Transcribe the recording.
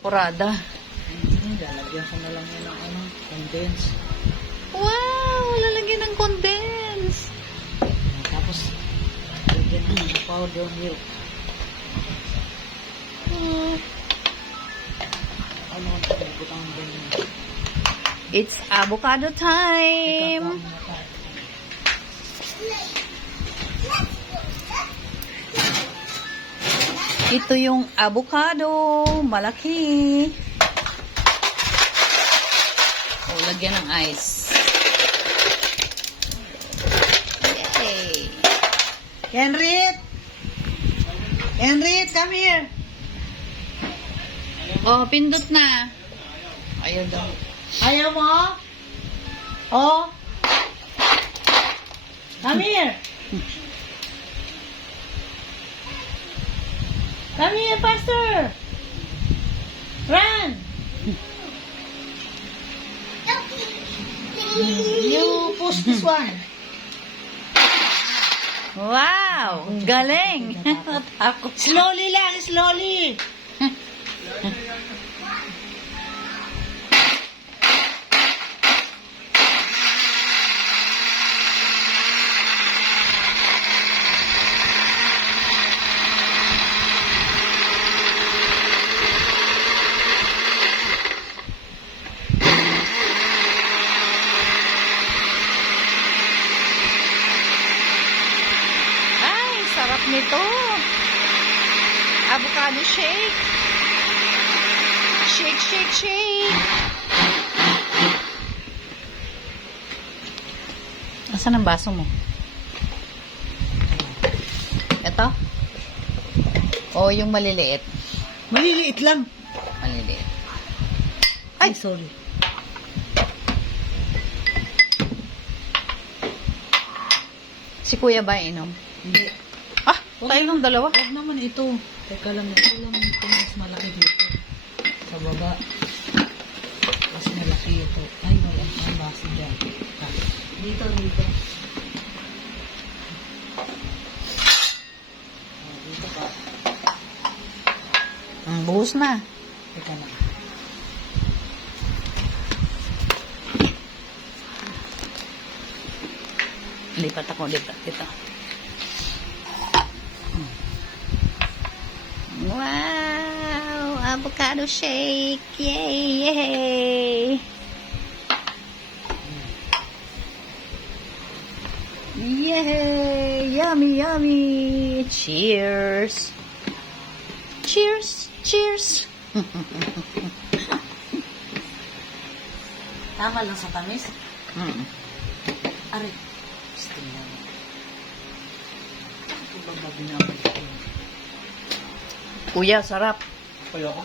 Porada. Lalagyan ko na lang yun ng condense. Wow! Lalagyan ng condense. Tapos, lalagyan ng powder milk. Ano ang pagkakutang ganyan? It's avocado time! Ito yung avocado. Malaki. O, lagyan ng ice. Yay! Henrit! Henrit, come here! O, pindot na. Ayaw daw. Ayaw mo? Oh? Come here! Come here, faster! Run! You push this one. Wow! Galing! Takot. Slowly lang, slowly. Ay, sarap nito. Avocado shake. Shake, shake, shake. Asan ang baso mo? Ito? O yung maliliit? Maliliit lang. Maliliit. Ay, sorry. Si kuya ba inom? Hindi. Ah, tayo ng dalawa. Huwag naman ito. Teka lang, ito lang ito mas malaki dito. Sa baba. Mas malaki ito. Ay, wala. Ang basi dyan. Ah, dito, dito. Ah, dito pa. Buhos na. Teka lang. Lipat ako, lipat. Ito. Wow! Avocado shake! Yay! Yay! Yay! Yummy! Yummy! Cheers! Cheers! Cheers! Tama lang sa tamis. Mm. Aray. Gusto lang. Ito ba binabalik ko? Kuya, sarap. Kaya ako.